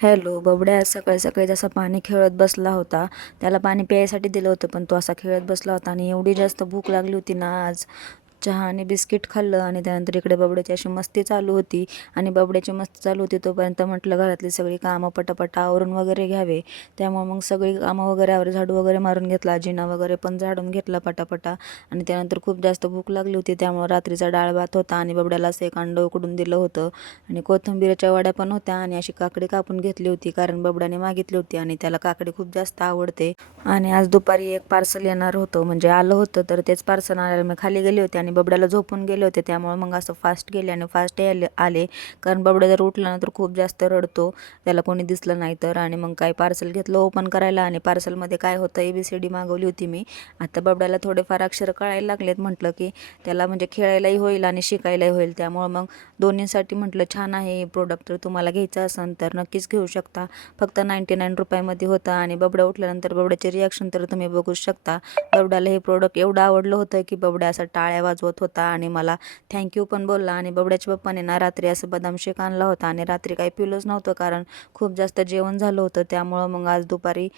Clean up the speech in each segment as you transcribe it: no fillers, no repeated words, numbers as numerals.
Hello, बबड्या आज सकाळी सकाळी जसा पाणी खेळत बसला होता. त्याला पाणी प्यायसाठी दिलं होतं, पण तो असा खेळत बसला होता आणि एवढी जास्त भूक लागली होती ना आज. चहा आणि बिस्किट खाल्लं आणि त्यानंतर इकडे बबड्याची अशी मस्ती चालू होती. आणि बबड्याची मस्ती चालू होती तोपर्यंत म्हटलं घरातली सगळी कामं पटापटा आवरून वगैरे घ्यावे. त्यामुळे मग सगळी कामं वगैरे झाडू वगैरे मारून घेतला, जिना वगैरे पण झाडून घेतला पटापटा. आणि त्यानंतर खूप जास्त भूक लागली होती, त्यामुळे रात्रीचा डाळ भात होता आणि बबड्याला असं एक अंडं उकडून दिलं होतं. आणि कोथिंबीरच्या वड्या पण होत्या आणि अशी काकडी कापून घेतली होती, कारण बबड्याने मागितली होती आणि त्याला काकडी खूप जास्त आवडते. आणि आज दुपारी एक पार्सल येणार होतं, म्हणजे आलं होतं, तर तेच पार्सल आणायला मी खाली गेले होते आणि बबड्याला झोपून गेले होते. त्यामुळे मग असं फास्ट गेले आणि फास्ट आले, कारण बबड्या जर उठला ना तर खूप जास्त रडतो, त्याला कोणी दिसलं नाही तर. आणि मग काय पार्सल घेतलं ओपन करायला आणि पार्सलमध्ये काय होतं, ABCD मागवली होती मी. आता बबड्याला थोडेफार अक्षर कळायला लागलेत, म्हटलं की त्याला म्हणजे खेळायलाही होईल आणि शिकायलाही होईल. त्यामुळं मग दोन्हीसाठी म्हटलं छान आहे हे प्रोडक्ट, तर तुम्हाला घ्यायचं असेल तर नक्कीच घेऊ शकता. फक्त 99 रुपयामध्ये होतं. आणि बबड्या उठल्यानंतर बबड्याचे रिॲक्शन तर तुम्ही बघू शकता. बबड्याला हे प्रोडक्ट एवढं आवडलं होतं की बबड्या असा टाळ्या वाजवत होता आणि मला थँक्यू पण बोलला. आणि बबड्याच्या पप्पाने ना रात्री असं बदाम शेक आणला होता आणि रात्री काही पिलंच नव्हतं, कारण खूप जास्त जेवण झालं होतं. त्यामुळं मग आज दुपारी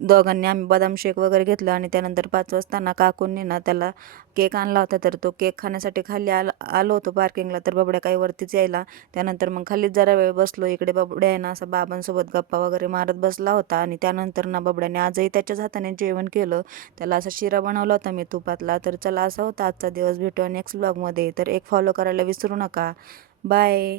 दोघांनी आम्ही बदाम शेक वगैरे घेतलं. आणि त्यानंतर 5 वाजता ना काकूंनी ना त्याला केक आणला होता, तर तो केक खाण्यासाठी खाली आलो होतो पार्किंगला, तर बबड्या काही वरतीच यायला. त्यानंतर मग खालीच जरा वेळ बसलो. इकडे बबड्या आहे ना असं बाबांसोबत गप्पा वगैरे मारत बसला होता. आणि त्यानंतर ना बबड्याने आजही त्याच्याच हाताने जेवण केलं. त्याला असा शिरा बनवला होता मी तुपातला. तर चला, असा होता आजचा दिवस. भेटूया नेक्स्ट ब्लॉगमध्ये, तर एक फॉलो करायला विसरू नका. बाय.